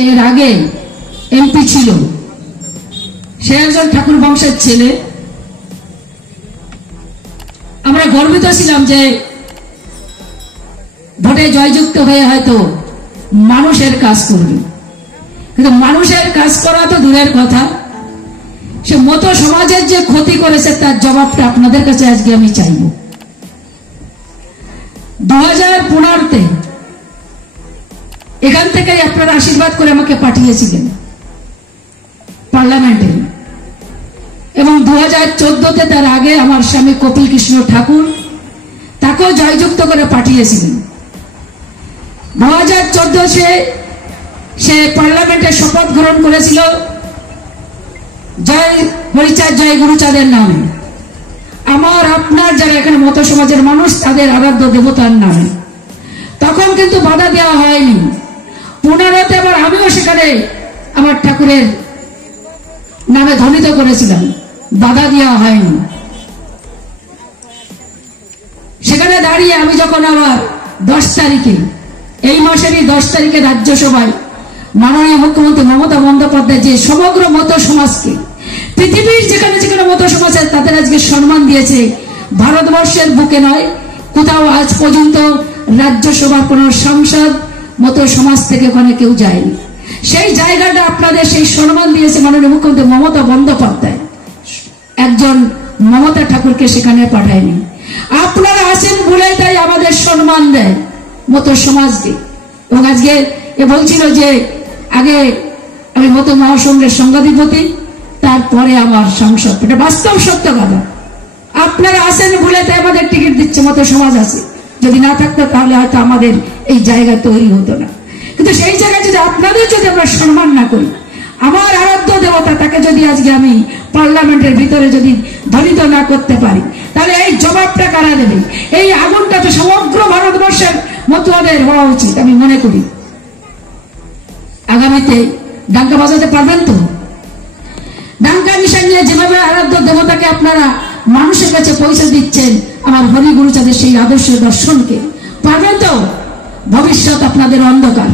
এর আগে এমপি ছিল, সে একজন ঠাকুর বংশের ছেলে। আমরা গর্বিত ছিলাম যে ভোটে জয়যুক্ত হয়ে হয়তো মানুষের কাজ করবে, কিন্তু মানুষের কাজ করা তো দূরের কথা, সে মতো সমাজের যে ক্ষতি করেছে তার জবাবটা আপনাদের কাছে আজকে আমি চাইব। 2015-তে এখান থেকে আপনারা আশীর্বাদ করে আমাকে পাঠিয়েছিলেন পার্লামেন্টে, এবং 2014-তে তার আগে আমার স্বামী কপিল কৃষ্ণ ঠাকুর তাকেও জয়যুক্ত করে পাঠিয়েছিলেন। 2014 সে পার্লামেন্টে শপথ গ্রহণ করেছিল জয় হরিচাঁদ জয় গুরুচাঁদের নামে, আমার আপনার যারা এখানে মতো সমাজের মানুষ তাদের আরাধ্য দেবতার নামে। তখন কিন্তু বাধা দেওয়া হয়নি। 15-তে আবার আমিও সেখানে আমার ঠাকুরের নামে ধ্বনিত করেছিলাম, বাধা দেওয়া হয়নি। সেখানে দাঁড়িয়ে আমি যখন আবার 10 তারিখে, এই মাসেরই 10 তারিখে রাজ্যসভায় মাননীয় মুখ্যমন্ত্রী মমতা বন্দ্যোপাধ্যায় যে সমগ্র মতো সমাজকে, পৃথিবীর যেখানে যেখানে মতো সমাজ আছে তাদের আজকে সম্মান দিয়েছে, ভারতবর্ষের বুকে নয় কোথাও আজ পর্যন্ত রাজ্যসভার কোন সাংসদ মতো সমাজ থেকে ওখানে কেউ যায়নি। সেই জায়গাটা আপনাদের সেই সম্মান দিয়েছে মাননীয় মুখ্যমন্ত্রী মমতা বন্দ্যোপাধ্যায়, একজন মমতা ঠাকুরকে সেখানে পাঠায়নি। আপনারা আছেন বলেই তাই আমাদের সম্মান দেয় মতো সমাজকে। এবং আজকে এ বলছিল যে আগে আমি মতো মহাসংঘের সংঘাধিপতি, তারপরে আমার সাংসদ, এটা বাস্তব সত্য কথা। আপনারা আছেন বলে তাই আমাদের টিকিট দিচ্ছে মতো সমাজ আছে, যদি না থাকতো তাহলে হয়তো আমাদের এই জায়গা তৈরি হতো না। কিন্তু সেই জায়গায় যদি আপনাদের যদি আমরা সম্মান না করি, আমার আরাধ্য দেবতা তাকে যদি আজকে আমি পার্লামেন্টের ভিতরে যদি ধ্বনিত না করতে পারি, তাহলে এই জবাবটা কারা দেবে? এই আগুনটা তো সমগ্র ভারতবর্ষের মতুয়াদের হওয়া উচিত আমি মনে করি। আগামীতে ডাঙ্কা বাজাতে পারবেন তো? ডাঙ্কা নিশান নিয়ে যেভাবে আরাধ্য দেবতাকে আপনারা মানুষের কাছে পৌঁছে দিচ্ছেন, আমার হরি গুরুচাঁদের সেই আদর্শ দর্শনকে পারবেন তো? ভবিষ্যৎ আপনাদের অন্ধকার।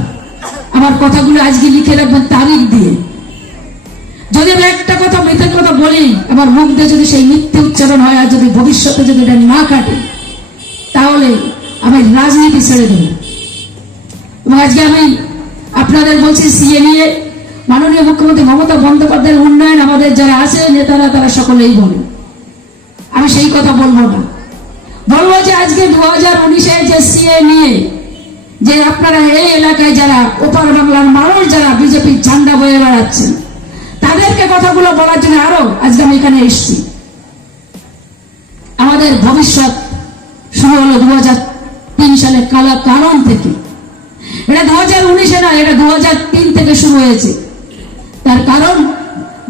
আমার কথাগুলো আজকে লিখে রাখবেন তারিখ দিয়ে। যদি আমি একটা কথা মিথ্যে কথা বলি, আমার মুখ দিয়ে যদি সেই মিথ্যে উচ্চারণ হয়, আর যদি ভবিষ্যতে যদি এটা না কাটে, তাহলে আমি রাজনীতি ছেড়ে দেব। এবং আজকে আমি আপনাদের বলছি সিএ নিয়ে মাননীয় মুখ্যমন্ত্রী মমতা বন্দ্যোপাধ্যায়ের উন্নয়ন আমাদের যারা আছে নেতারা তারা সকলেই বলে, আমি সেই কথা বলবো না। বলবো যে আজকে 2019-এ যে সিএ নিয়ে যে আপনারা এই এলাকায় যারা ওপার বাংলার মানুষ যারা বিজেপির ঝান্ডা বয়ে বেড়াচ্ছেন, তাদেরকে কথাগুলো বলার জন্য আরো আজকে আমি এখানে এসেছি। আমাদের ভবিষ্যৎ শুরু হলো 2003 সালে কালা কানুন থেকে। এটা 2019-এ না, এটা 2003 থেকে শুরু হয়েছে। তার কারণ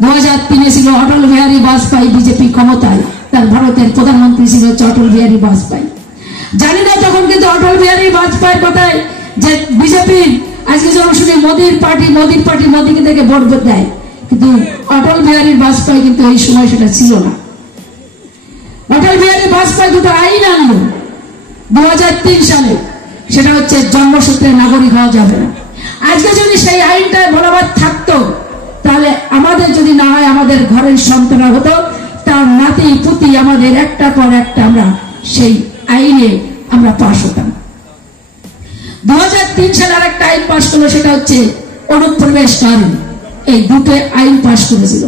2003-এ ছিল অটল বিহারী বাজপেয়ী বিজেপি ক্ষমতায়, তার ভারতের প্রধানমন্ত্রী ছিল অটল বিহারী বাজপেয়ী। জানি না তখন কিন্তু অটল বিহারী বাজপেয়ীর কথায় যে বিজেপির আজকে যখন শুনি মোদির পার্টি মোদীকে থেকে ভোট দেয়, কিন্তু অটল বিহারী বাজপেয়ী কিন্তু এই সময় সেটা ছিল না। অটল বিহারী বাজপেয়ী দুটো আইন আনলো 2003 সালে, সেটা হচ্ছে জন্মসূত্রে নাগরিক হওয়া যাবে না। আজকে যদি সেই আইনটা বরাবর থাকতো, তাহলে আমাদের যদি না হয় আমাদের ঘরের সন্তান হতো, তার নাতি পুতি আমাদের একটার পর একটা আমরা সেই আইনে আমরা পাশ হতাম। 2003 সালে আর একটা আইন পাশ করলো, সেটা হচ্ছে অনুপ্রবেশ আইন। এই দুটো আইন পাশ করেছিল।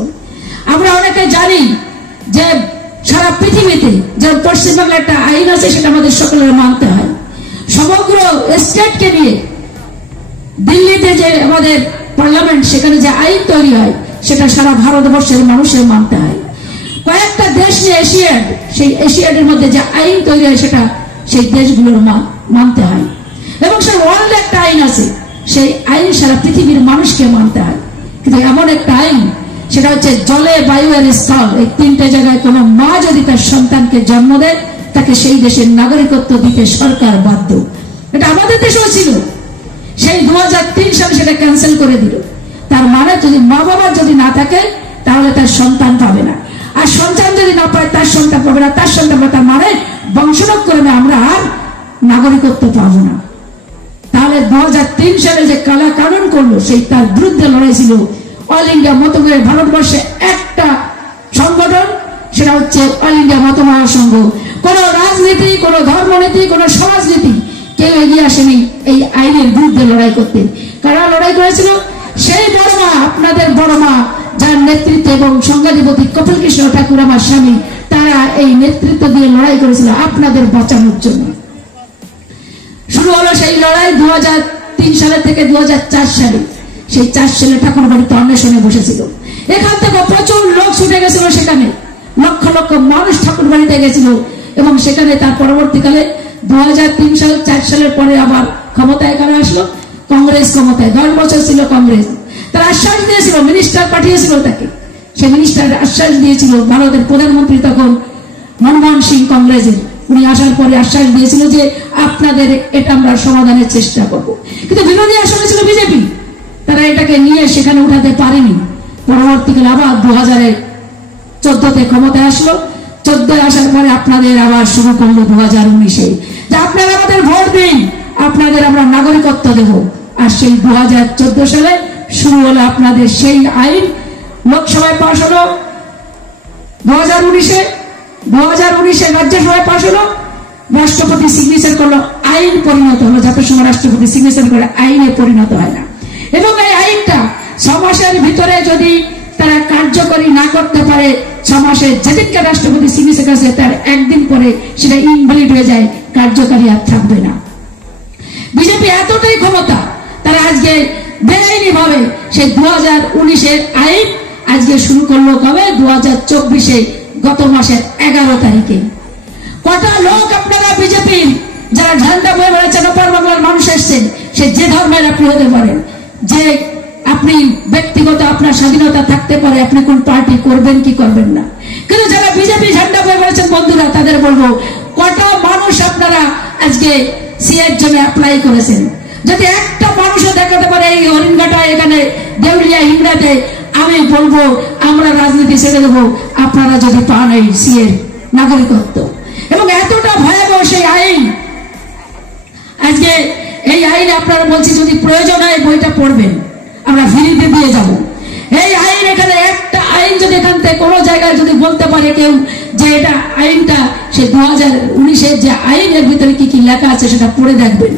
আমরা অনেকে জানি যে সারা পৃথিবীতে যে পশ্চিমবাংলার একটা আইন আছে, সেটা আমাদের সকলের মানতে হয়। সমগ্র স্টেটকে নিয়ে দিল্লিতে যে আমাদের পার্লামেন্ট, সেখানে যে আইন তৈরি হয় সেটা সারা ভারতবর্ষের মানুষের মানতে হয়। কয়েকটা দেশ নিয়ে এশিয়াড, সেই এশিয়াডের মধ্যে যে আইন তৈরি হয় সেটা সেই দেশগুলোর মানতে হয়। এবং সেই ওয়ার্ল্ডে একটা আইন আছে, সেই আইন সারা পৃথিবীর মানুষকে মানতে হয়। কিন্তু এমন একটা আইন, সেটা হচ্ছে জলে বায়ু আর স্থল, এই তিনটে জায়গায় কোনো মা যদি তার সন্তানকে জন্ম দেয়, তাকে সেই দেশের নাগরিকত্ব দিতে সরকার বাধ্য। এটা আমাদের দেশেও ছিল, সেই 2003 সালে সেটা ক্যান্সেল করে দিল। তার মানে যদি মা বাবা যদি না থাকে, তাহলে তার সন্তান পাবে না, আর সন্তান যদি না পায় তার সন্তান পাবে না, তার সন্তান তার মানে বংশধর করে আমরা আর নাগরিকত্ব পাবো না। তাহলে 2003 সালে যে কালা কানুন করলো সেই তার বিরুদ্ধে লড়াই ছিল অল ইন্ডিয়া মত ভারতবর্ষে একটা সংগঠন, সেটা হচ্ছে অল ইন্ডিয়া মত মহাসংঘ। কোন রাজনীতি, কোন ধর্মনীতি, কোন সমাজনীতি কেউ এগিয়ে আসেনি এই আইনের বিরুদ্ধে লড়াই করতে। কারা লড়াই করেছিল? সেই বড় মা, আপনাদের বড় মা, যার নেতৃত্ব এবং সংঘাধিপতি কপিল কৃষ্ণ ঠাকুর আমার স্বামী, তারা এই নেতৃত্ব দিয়ে লড়াই করেছিল আপনাদের বাঁচানোর জন্য। শুরু হলো সেই লড়াই 2003 সালে থেকে 2004 সালে। সেই 4 সালে ঠাকুর বাড়িতে অন্বেষণে বসেছিল। এখান থেকে প্রচুর লোক ছুটে গেছিল, সেখানে লক্ষ লক্ষ মানুষ ঠাকুর বাড়িতে গেছিল। এবং সেখানে তার পরবর্তীকালে 2003 সাল 4 সালের পরে আবার ক্ষমতায় কারা আসলো? কংগ্রেস ক্ষমতায়। 10 বছর ছিল কংগ্রেস। তারা আশ্বাস দিয়েছিল, মিনিস্টার পাঠিয়েছিল তাকে, সে মিনিস্টার আশ্বাস দিয়েছিল, ভারতের প্রধানমন্ত্রী তখন মনমোহন সিং কংগ্রেসের, উনি আসার পরে আশ্বাস দিয়েছিল যে আপনাদের এটা আমরা সমাধানের চেষ্টা করব। কিন্তু বিরোধী আসলে ছিল বিজেপি, তারা এটাকে নিয়ে সেখানে উঠাতে পারেনি। পরবর্তীকালে আবার 2014-তে ক্ষমতায় আসলো। 14 আসার পরে আপনাদের আবার শুরু করলো 2019-এ যে আপনারা আমাদের ভোট দিন, আপনাদের আমরা নাগরিকত্ব দেব। আর সেই 2014 সালে শুরু হলো আপনাদের সেই আইন, লোকসভায় পাশ হলো 2019-এ, 2019-এ রাজ্যসভায় পাশ হলো, রাষ্ট্রপতি সিগনেচার করলো, আইন পরিণত হলো। জাতিসংঘ রাষ্ট্রপতি সিগনেচার করে আইনে পরিণত হয় না। এবং এই আইনটা 6 মাসের ভিতরে যদি তারা কার্যকরী না করতে পারে, 6 মাসে যেদিনকে রাষ্ট্রপতি সিগনেচার করেছে তার একদিন পরে সেটা ইনভ্যালিড হয়ে যায়, কার্যকারী আর থাকবে না। বিজেপি এতটাই ক্ষমতা, তারা আজকে বেআইনি ভাবে সেই 2019-এর আইন আজকে শুরু করলো কবে? 2024-এ, গত মাসের 11 তারিখে। কটা লোক আপনারা বিজেপির যারা ঝান্ডা বয়ে বেড়াচ্ছেন, ওপার বাংলার মানুষ এসছেন, সে যে ধর্মের আপনি হতে পারেন, যে আপনি ব্যক্তিগত আপনার স্বাধীনতা থাকতে পারে, আপনি কোন পার্টি করবেন কি করবেন না। কিন্তু যারা বিজেপি ঝান্ডা বয়ে বেড়াচ্ছেন বন্ধুরা, তাদের বলবো কটা মানুষ আপনারা আজকে সিএর জন্য অ্যাপ্লাই করেছেন? যদি একটা মানুষও দেখাতে পারে এই হরিণঘাটা, এখানে দেউলিয়া, হিংড়াতে, আমি বলবো আমরা রাজনীতি ছেড়ে দেবো, আপনারা যদি পান এই সিএর নাগরিকত্ব। এবং এতটা ভয়াবহ সেই আইন, আজকে এই আইন আপনারা বলছি যদি প্রয়োজন হয় বইটা পড়বেন, আমরা ফ্রিতে দিয়ে যাব। এই আইন, এখানে একটা আইন যদি এখান থেকে কোনো জায়গায় যদি বলতে পারে কেউ যে এটা আইনটা সে 2019-এর যে আইনের ভিতরে কি কি লেখা আছে সেটা পড়ে দেখবেন।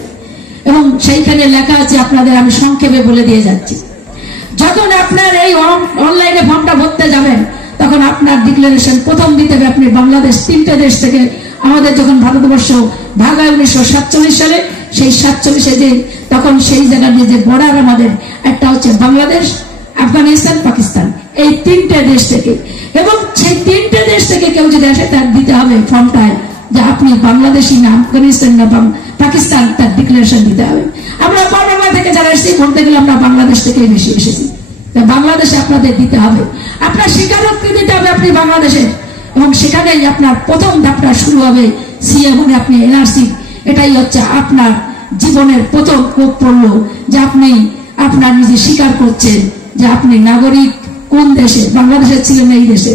এবং সেইখানে লেখা আছে, আপনাদের আমি সংক্ষেপে বলে দিয়ে যাচ্ছি। যখন আপনার এই অনলাইনে ফর্মটা ভরতে যাবেন, তখন আপনার ডিক্লারেশন প্রথম দিতে হবে আপনি বাংলাদেশ, 3টে দেশ থেকে আমাদের যখন ভারতবর্ষ ভাগ হয় 1947 সালে, সেই 47-এ যে তখন সেই জায়গা দিয়ে যে বর্ডার আমাদের, একটা হচ্ছে বাংলাদেশ, আফগানিস্তান, পাকিস্তান, এই 3টে দেশ থেকে। এবং সেই 3টে দেশ থেকে কেউ যদি আসে তার দিতে হবে ফর্মটায় যে আপনি বাংলাদেশি না আফগানিস্তান না পাকিস্তান, তার ডিক্লারেশন দিতে হবে। আমরা বাংলা থেকে যারা এসেছি বলতে গেলে আমরা বাংলাদেশ থেকেই বেশি এসেছি, বাংলাদেশে আপনাদের দিতে হবে, আপনার স্বীকারোক্তি দিতে হবে আপনি বাংলাদেশের। এবং সেখানেই আপনার প্রথম ধাপটা শুরু হবে সিএ এবং আপনি এনআরসি। এটাই হচ্ছে আপনার জীবনের প্রথম কোপ পড়লো যে আপনি আপনার নিজে স্বীকার করছেন যে আপনি নাগরিক কোন দেশে, বাংলাদেশের ছিলেন এই দেশে।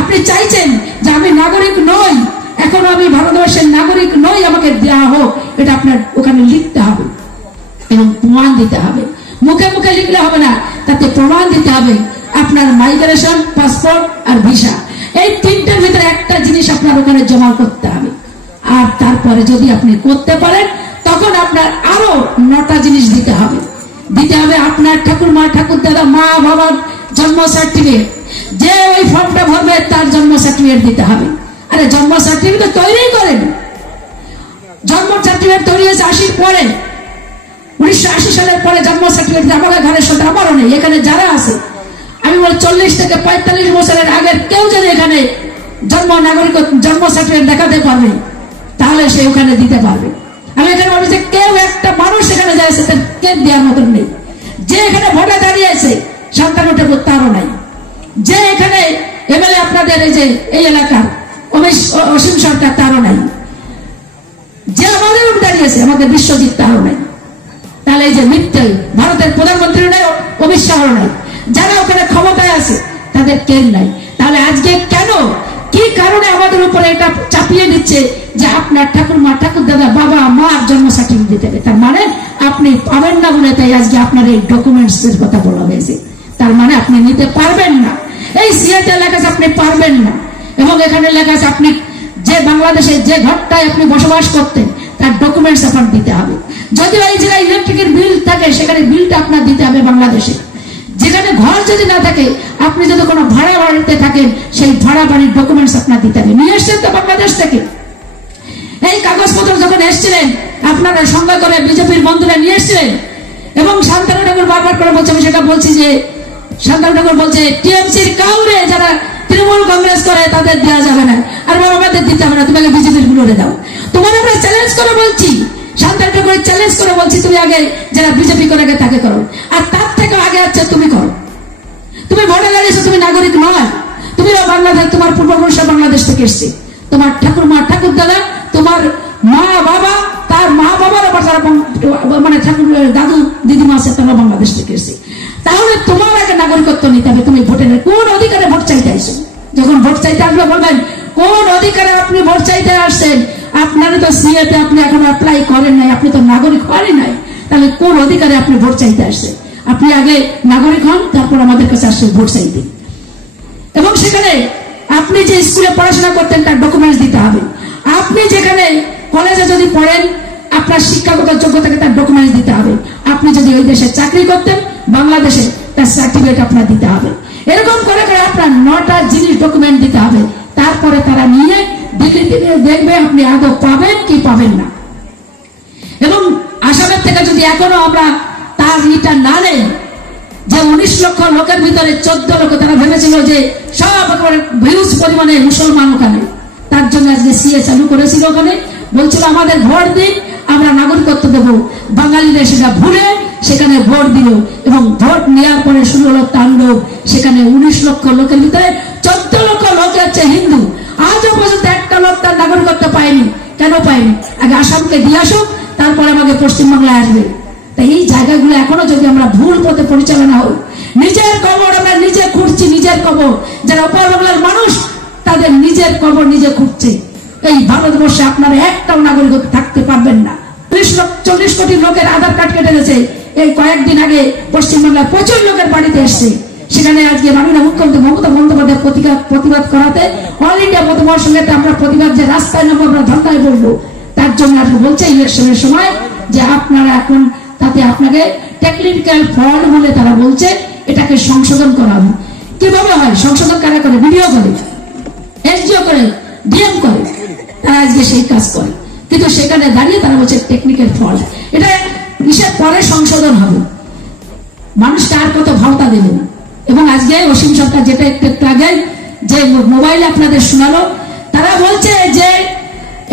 আপনি চাইছেন যে আমি নাগরিক নই, এখন আমি ভারতবর্ষের নাগরিক নই, আমাকে দেওয়া হোক, এটা আপনার ওখানে লিখতে হবে এবং প্রমাণ দিতে হবে। মুখে মুখে লিখলে হবে না, তাতে প্রমাণ দিতে হবে আপনার মাইগ্রেশন, পাসপোর্ট আর ভিসা, এই 3টের ভিতরে একটা জিনিস আপনার ওখানে জমা করতে হবে। আর তারপরে যদি আপনি করতে পারেন তখন আপনার আরো 9টা জিনিস দিতে হবে। আপনার ঠাকুর মা, ঠাকুর দাদা, মা বাবার জন্ম সার্টিফিকেট, যে ওই ফর্মটা ভরবে তার জন্ম সার্টিফিকেট দিতে হবে। আরে জন্ম সার্টিফিকেট তৈরি করেন, জন্ম সার্টিফিকেট তৈরি হয়েছে 80 পরে, 1980 সালের পরে জন্ম সার্টিফিকেট আমাদের ঘরের সাথে আমারও নেই। এখানে যারা আছে আমি বলি 40 থেকে 45 বছরের আগের কেউ যদি এখানে জন্ম সার্টিফিকেট দেখাতে পারবে তাহলে সে ওখানে দিতে পারবে। আমি এখানে বলি যে কেউ একটা মানুষ এখানে যায় তার কেক দেওয়ার মতন নেই। যে এখানে ভোটে দাঁড়িয়েছে শান্তনু ঠাকুর তারও নাই। যে এখানে এমএলএ আপনাদের এই এলাকার অসীম সরকার তারও নাই। যে আমাদের দাঁড়িয়েছে আমাদের বিশ্বজিৎ তারও নাই। তাহলে এই যে মিথ্যে ভারতের প্রধানমন্ত্রী নাই, অমিত শাহ নাই, যারা ওখানে ক্ষমতায় আছে তাদের কেন নাই। তাহলে আজকে কেন, কি কারণে আমাদের উপরে এটা চাপিয়ে দিচ্ছে যে আপনার ঠাকুর মা, ঠাকুর দাদা, বাবা মার জন্ম সার্টিফিকেট দিতে হবে? তার মানে আপনি পাবেন না বলে তাই আজকে আপনার এই ডকুমেন্টস এর কথা বলা হয়েছে। তার মানে আপনি নিতে পারবেন না, এই সিএতে লেখা আছে আপনি পারবেন না। এবং এখানে লেখা আছে আপনি যে বাংলাদেশে যে ঘরটায় আপনি বসবাস করতেন তার ডকুমেন্টস আপনার দিতে হবে। যদিও এই জায়গায় ইলেকট্রিকের বিল থাকে সেখানে বিলটা আপনার দিতে হবে বাংলাদেশে। যেখানে ঘর যদি না থাকে, আপনি যদি কোনো ভাড়া বাড়িতে থাকেন সেই ভাড়া বাড়ির ডকুমেন্টস আপনার দিতে হবে। নিয়ে এসছেন তো বাংলাদেশ থেকে এই কাগজপত্র যখন এসছিলেন আপনারা সঙ্গে করে বিজেপির বন্ধুরা নিয়ে এসছিলেন। এবং শান্তনু ঠাকুর বারবার করে বলছে, আমি সেটা বলছি যে শান্তনু ঠাকুর বলছে টিএমসির কাউরে যারা তৃণমূল কংগ্রেস করে তাদের দেওয়া যাবে না, আর আমাদের দিতে হবে না, তুমি আগে বিজেপির গুলোরে দাও। তোমার আমরা চ্যালেঞ্জ করে বলছি, শান্তনু ঠাকুরের চ্যালেঞ্জ করে বলছি, তুমি আগে যারা বিজেপি করে তাকে করো, আর তার থেকে আগে আছে তুমি করো। তুমি ভোটে দাঁড়িয়েছো, তুমি নাগরিক নয়, তুমিও বাংলাদেশ, তোমার পূর্বপুরুষরা বাংলাদেশ থেকে এসছে, তোমার ঠাকুরমা ঠাকুর দাদা, তোমার মা বাবা, তার মা বাবার আবার যারা মানে ঠাকুর দাদু দিদিমা আছে তারা বাংলাদেশ থেকে এসছে। তাহলে তোমার একটা নাগরিকত্ব নিতে হবে। তুমি ভোটের কোন অধিকারে ভোট চাইতে আসছেন? যখন ভোট চাইতে আসবে বলবেন কোন অধিকারে আপনি ভোট চাইতে আসছেন। আপনারা তো সিএতে আপনি এখন অ্যাপ্লাই করেন নাই, আপনি তো নাগরিক হনই নাই, তাহলে কোন অধিকারে আপনি ভোট চাইতে আসছেন? আপনি আগে নাগরিক হন, তারপর আমাদের কাছে আসছেন ভোট চাইতে। এবং সেখানে আপনি যে স্কুলে পড়াশোনা করতেন তার ডকুমেন্টস দিতে হবে। আপনি যেখানে কলেজে যদি পড়েন আপনার শিক্ষাগত যোগ্যতাকে তার ডকুমেন্টস দিতে হবে। আপনি যদি ওই দেশে চাকরি করতেন বাংলাদেশে তার সার্টিফিকেট আপনার দিতে হবে। এরকম করে করে আপনার 9টা জিনিস ডকুমেন্ট দিতে হবে। তারপরে তারা নিয়ে দেখবে আপনি আদৌ পাবেন কি পাবেন না। এবং আসামের থেকে যদি এখনো আমরা তার ইটা না নেই, যে 19 লক্ষ লোকের ভিতরে 14 লক্ষ তারা ভেবেছিল যে সব একেবারে হিউজ পরিমাণে মুসলমান ওখানে, তার জন্য আজকে সিএ চালু করেছিল। ওখানে বলছিল আমাদের ভোট দিন, আমরা নাগরিকত্ব দেব। বাঙালিরা সেটা ভুলে সেখানে ভোট দিল এবং ভোট নেওয়ার পরে শুরু হলো তাণ্ডব। সেখানে 19 লক্ষ লোকের ভিতরে 14 লক্ষ লোক হচ্ছে হিন্দু। আজও পর্যন্ত একটা লোক তার নাগরিকত্ব পায়নি। কেন পায়নি? আগে আসামকে দিয়ে আসুক, তারপরে আমাকে পশ্চিমবাংলায় আসবে। তাই এই জায়গাগুলো এখনো যদি আমরা ভুল পথে পরিচালনা হই, নিজের কবর আমরা নিজে খুঁড়ছি, নিজের কবর। যারা উপর বাংলার মানুষ তাদের নিজের কবর নিজে খুঁড়ছে। এই ভারতবর্ষে আপনারা একটাও নাগরিক থাকতে পারবেন না। 40 কোটি লোকের আধার কার্ড কেটে গেছে। এই কয়েকদিন আগে পশ্চিমবাংলায় প্রচুর লোকের বাড়িতে এসছে। সেখানে আজকে মাননীয় মুখ্যমন্ত্রী মমতা বন্দ্যোপাধ্যায় প্রতিবাদ করাতে অল ইন্ডিয়া মতামতের সঙ্গে আমরা প্রতিবাদ যে রাস্তায় নামবো, আমরা ধর্নায় বলবো, তার জন্য আপনি বলছে ইলেকশনের সময় যে আপনারা এখন তাতে আপনাকে টেকনিক্যাল ফল্ট বলে তারা বলছে এটাকে সংশোধন করা হবে। কিভাবে হয় সংশোধন? কারা করে? ভিডিও করে, এসডিও করে, ডিএম করে, তারা আজকে সেই কাজ করে। কিন্তু সেখানে দাঁড়িয়ে তারা বলছে টেকনিক্যাল ফল্ট। এটা কিসের পরে সংশোধন হবে? মানুষকে আর কত ভাওতা দেবেন? এবং আজকে অসীম সরকার যেটা একটু আগে যে মোবাইলে আপনাদের শোনালো, তারা বলছে যে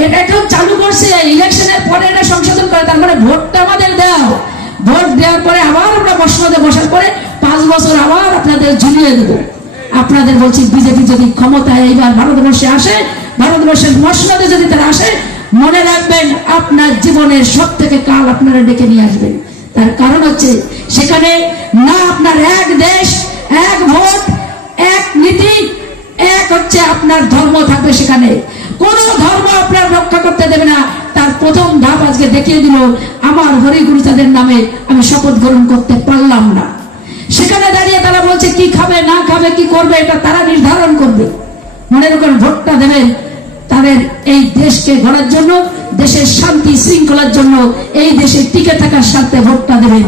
এটা কেউ চালু করছে ইলেকশনের পরে এটা সংশোধন করে, তার মানে ভোটটা আমাদের দেওয়া। ভোট দেওয়ার পরে আবার আমরা মসনদে বসার পরে 5 বছর আবার আপনাদের ঝুলিয়ে দেবো। আপনাদের বলছি বিজেপি যদি ক্ষমতায় এইবার ভারতবর্ষে আসে, ভারতবর্ষের মসনদে যদি তারা আসে, মনে রাখবেন আপনার জীবনের সব থেকে কাল আপনারা ডেকে নিয়ে আসবেন। তার কারণ হচ্ছে সেখানে না আপনার এক দেশ, এক ভোট, এক নীতি, এক হচ্ছে আপনার ধর্ম থাকবে। সেখানে কোন ধর্ম আপনার রক্ষা করতে দেবে না। তার প্রথম ধাপ আজকে দেখিয়ে দিল, আমার হরিগুরু তাদের নামে আমি শপথ গ্রহণ করতে পারলাম না। সেখানে দাঁড়িয়ে তারা বলছে কি খাবে না খাবে, কি করবে, এটা তারা নির্ধারণ করবে। মনে রাখুন ভোটটা দেবেন তাদের এই দেশকে গড়ার জন্য, দেশের শান্তি শৃঙ্খলার জন্য, এই দেশে টিকে থাকার স্বার্থে ভোটটা দেবেন।